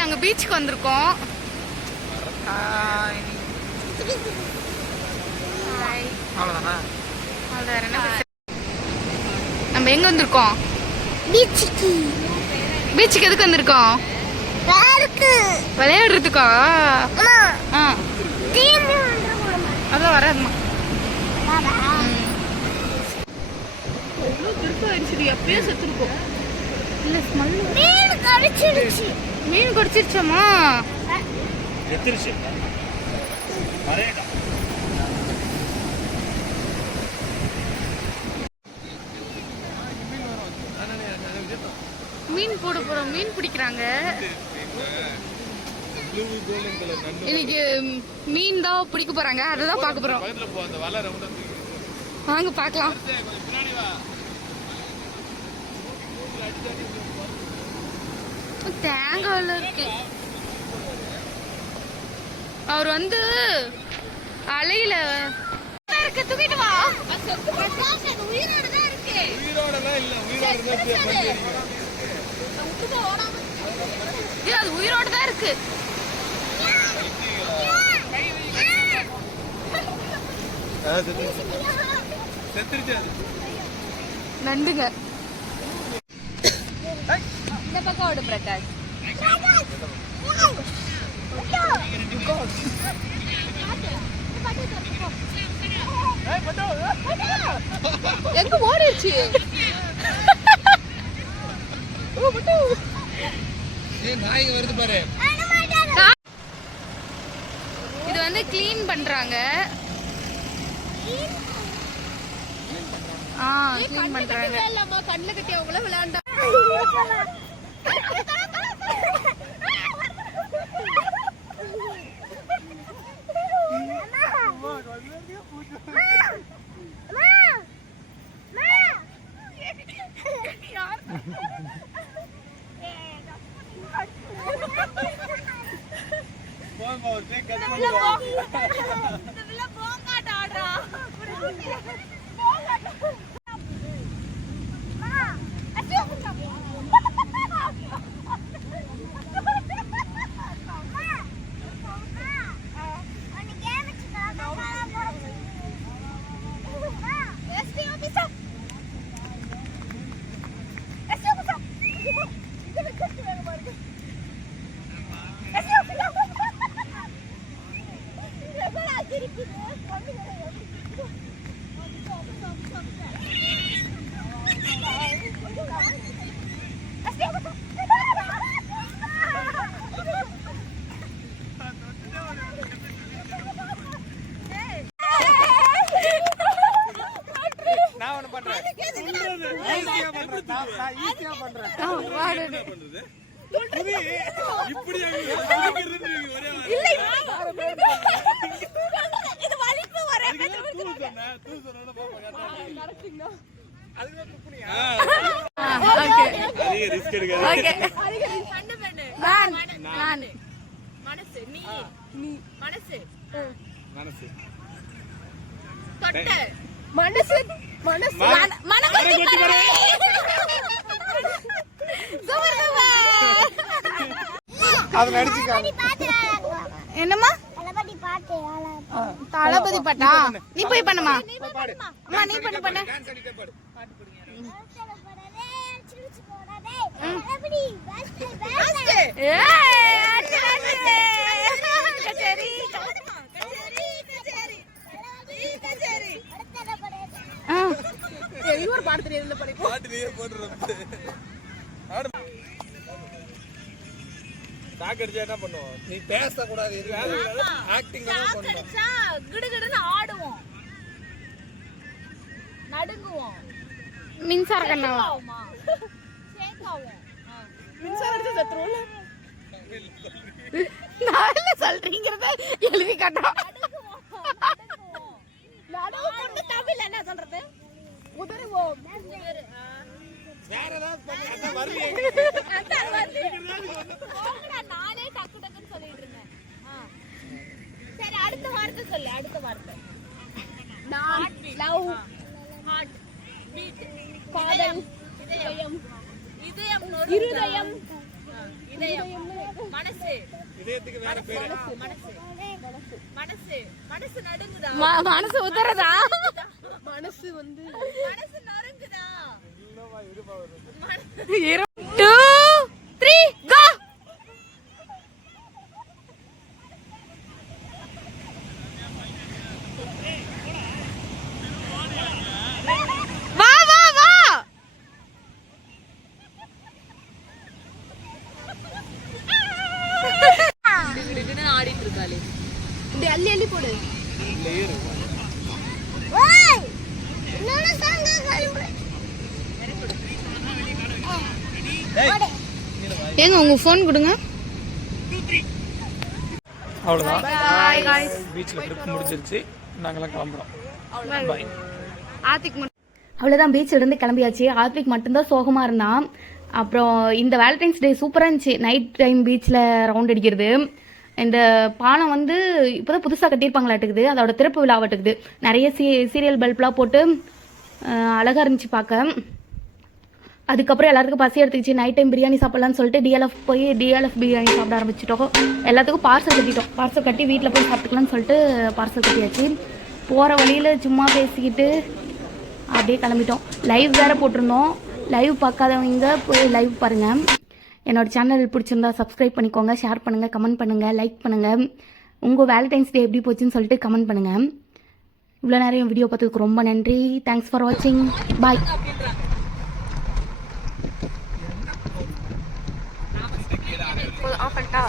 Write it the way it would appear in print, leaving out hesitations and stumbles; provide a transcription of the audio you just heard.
நாங்க பீச்சுக்கு வந்திருக்கோம். நம்ம எங்க வந்திருக்கோம்? பீச்சுக்கு. பீச்சுக்கு எதுக்கு வந்திருக்கோம்? விளையாடுறதுக்கா? அதான் வராதுமா. எப்பயோ செத்துருக்கோம். இல்ல ஸ்மெல். மீன் கடிச்சிருச்சு. மீன் கடிச்சிருச்சாமா? செத்துருச்சு. மீன் போட போறோம். மீன் பிடிக்கிறாங்க இன்னைக்கு. மீன் தான் பிடிக்க போறாங்க. அதுதான் பார்க்க போறோம். வாங்க பார்க்கலாம். தேங்காய் இருக்கு. அவர் வந்து அலையில தூக்கிட்டு வா. உயிரோடதான் இருக்கு. அது உயிரோட தான் இருக்கு. நண்டுங்க. இந்த பக்கம் ஓடு பிரகாஷ். எங்க ஓடிடுச்சு? வருது பாரு. இது வந்து கிளீன் பண்றாங்க. கிளீன் பண்றாங்க. கண்ணுல கட்டி அவங்கள விளையாண்டா. என்னமா தளபதி பாட்டா? நீ போய் பண்ணுமா? நீ பண்ணு பண்ணு. என்ன பண்ணுவோம்? நீ பேசக்கூடாது. ஆடுவோம், நடுங்குவோம். மின்சார கண்ணாவா? சொல்றீங்கிறத எழுதி காட்டா. தமிழ் என்ன சொல்றது? உதறுவோம். நானே டக்கு டக்குன்னு சொல்லிட்டு இருந்தேன். சரி, அடுத்த வார்த்தை சொல்லு. அடுத்த வார்த்தை லவ், ஹார்ட் பீட், காதல், இதயம், இதயம், இருதயம், இதயம், மனசு இதயத்துக்கு வேற பேரு. மனசு மனசு மனசு நடுங்குதா? மனசு உதறதா? மனசு நறுங்குதா? 2 3 கோ. வா வா வா. ஆடிட்டு இருக்காளே. இப்படி அள்ளி அள்ளி போடு. ஏங்க உங்க போன் கொடுங்க. அவ்வளவுதான். Bye guys. பீச்ல ட்ரிப் முடிஞ்சிருச்சு. நாங்கெல்லாம் கிளம்புறோம். பை. ஆத்திக் அவ்வளோதான், பீச்சில் இருந்து கிளம்பியாச்சு. ஆத்விக் மட்டும்தான் சோகமாக இருந்தான். அப்புறம் இந்த வேலண்டைன்ஸ் டே சூப்பராக இருந்துச்சு. நைட் டைம் பீச்சில் ரவுண்ட் அடிக்கிறது. இந்த பாலம் வந்து இப்போ தான் புதுசாக கட்டியிருப்பாங்களாட்டுக்குது. அதோட திறப்பு விழாவட்டுக்குது. நிறைய சீரியல் பல்ப்லாம் போட்டு அழகாக இருந்துச்சு பார்க்க. அதுக்கப்புறம் எல்லாத்துக்கும் பசி எடுத்துக்கிச்சு. நைட் டைம் பிரியாணி சாப்பிட்லான்னு சொல்லிட்டு டிஎல்எஃப் பிரியாணி சாப்பிட ஆரம்பிச்சிட்டோம். எல்லாத்துக்கும் பார்சல் கட்டிட்டோம். பார்சல் கட்டி வீட்டில் போய் சாப்பிட்டுக்கலான்னு சொல்லிட்டு பார்சல் கட்டியாச்சு. போகிற வழியில் சும்மா பேசிக்கிட்டு அப்படியே கிளம்பிட்டோம். லைவ் வேறு போட்டிருந்தோம். லைவ் பார்க்காதவங்க போய் லைவ் பாருங்கள். என்னோட சேனல் பிடிச்சிருந்தா சப்ஸ்கிரைப் பண்ணிக்கோங்க, ஷேர் பண்ணுங்கள், கமெண்ட் பண்ணுங்கள், லைக் பண்ணுங்கள். உங்கள் வேலண்டைன்ஸ் டே எப்படி போச்சுன்னு சொல்லிட்டு கமெண்ட் பண்ணுங்கள். இவ்வளோ நேரம் வீடியோ பார்த்ததுக்கு ரொம்ப நன்றி. தேங்க்ஸ் ஃபார் வாட்சிங். பாய். ஆஃப் பண்ணிட்டா